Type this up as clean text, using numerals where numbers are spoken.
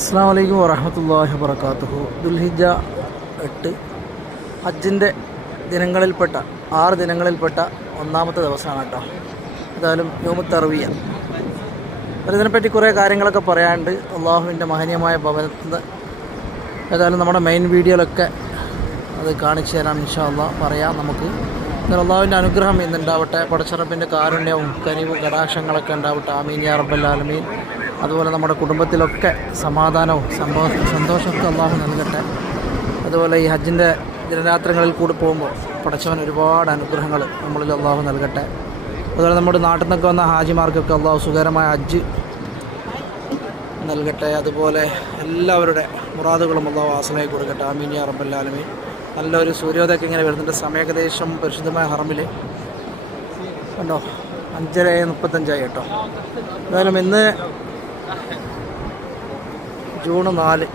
അസ്സലാമു അലൈക്കും വറഹ്മത്തുള്ളാഹി വബറകാതുഹു. ദുൽഹിജ്ജ 8 ഹജ്ജിൻ്റെ ദിനങ്ങളിൽപ്പെട്ട 6 ദിനങ്ങളിൽപ്പെട്ട ഒന്നാമത്തെ ദിവസമാണ് കേട്ടോ. ഏതായാലും യൗമു തർവിയ. ഇതിനെപ്പറ്റി കുറേ കാര്യങ്ങളൊക്കെ പറയാനുണ്ട്. അള്ളാഹുവിൻ്റെ മഹനീയമായ ഭവനത്തിൽ ഏതായാലും നമ്മുടെ മെയിൻ വീഡിയോയിലൊക്കെ അത് കാണിച്ചു തരാം ഇൻഷാ അള്ളാഹ്. പറയാം നമുക്ക്. അള്ളാഹുവിൻ്റെ അനുഗ്രഹം ഇന്നുണ്ടാവട്ടെ. പടച്ചറബിൻ്റെ കാരുണ്യവും കനിവും കടാക്ഷങ്ങളൊക്കെ ഉണ്ടാവട്ടെ. ആമീൻ യാ റബ്ബൽ ആലമീൻ. അതുപോലെ നമ്മുടെ കുടുംബത്തിലൊക്കെ സമാധാനവും സന്തോഷമൊക്കെ അള്ളാഹു നൽകട്ടെ. അതുപോലെ ഈ ഹജ്ജിൻ്റെ ദിനരാത്രങ്ങളിൽ കൂടി പോകുമ്പോൾ പടച്ചവൻ ഒരുപാട് അനുഗ്രഹങ്ങൾ നമ്മളിൽ അള്ളാഹു നൽകട്ടെ. അതുപോലെ നമ്മുടെ നാട്ടിൽ നിന്നൊക്കെ വന്ന ഹാജിമാർക്കൊക്കെ അള്ളാഹു സുഖകരമായ ഹജ്ജ് നൽകട്ടെ. അതുപോലെ എല്ലാവരുടെ മുറാദുകളും അള്ളാഹു ആസനായി കൊടുക്കട്ടെ. ആമീൻ യാ റബ്ബൽ ആലമീൻ. നല്ലൊരു സൂര്യോദയമൊക്കെ ഇങ്ങനെ വരുന്നുണ്ട്. സമയം ഏകദേശം പരിശുദ്ധമായ ഹറമിൽ കണ്ടോ 5:35 കേട്ടോ. എന്തായാലും ഇന്ന് ജൂൺ 4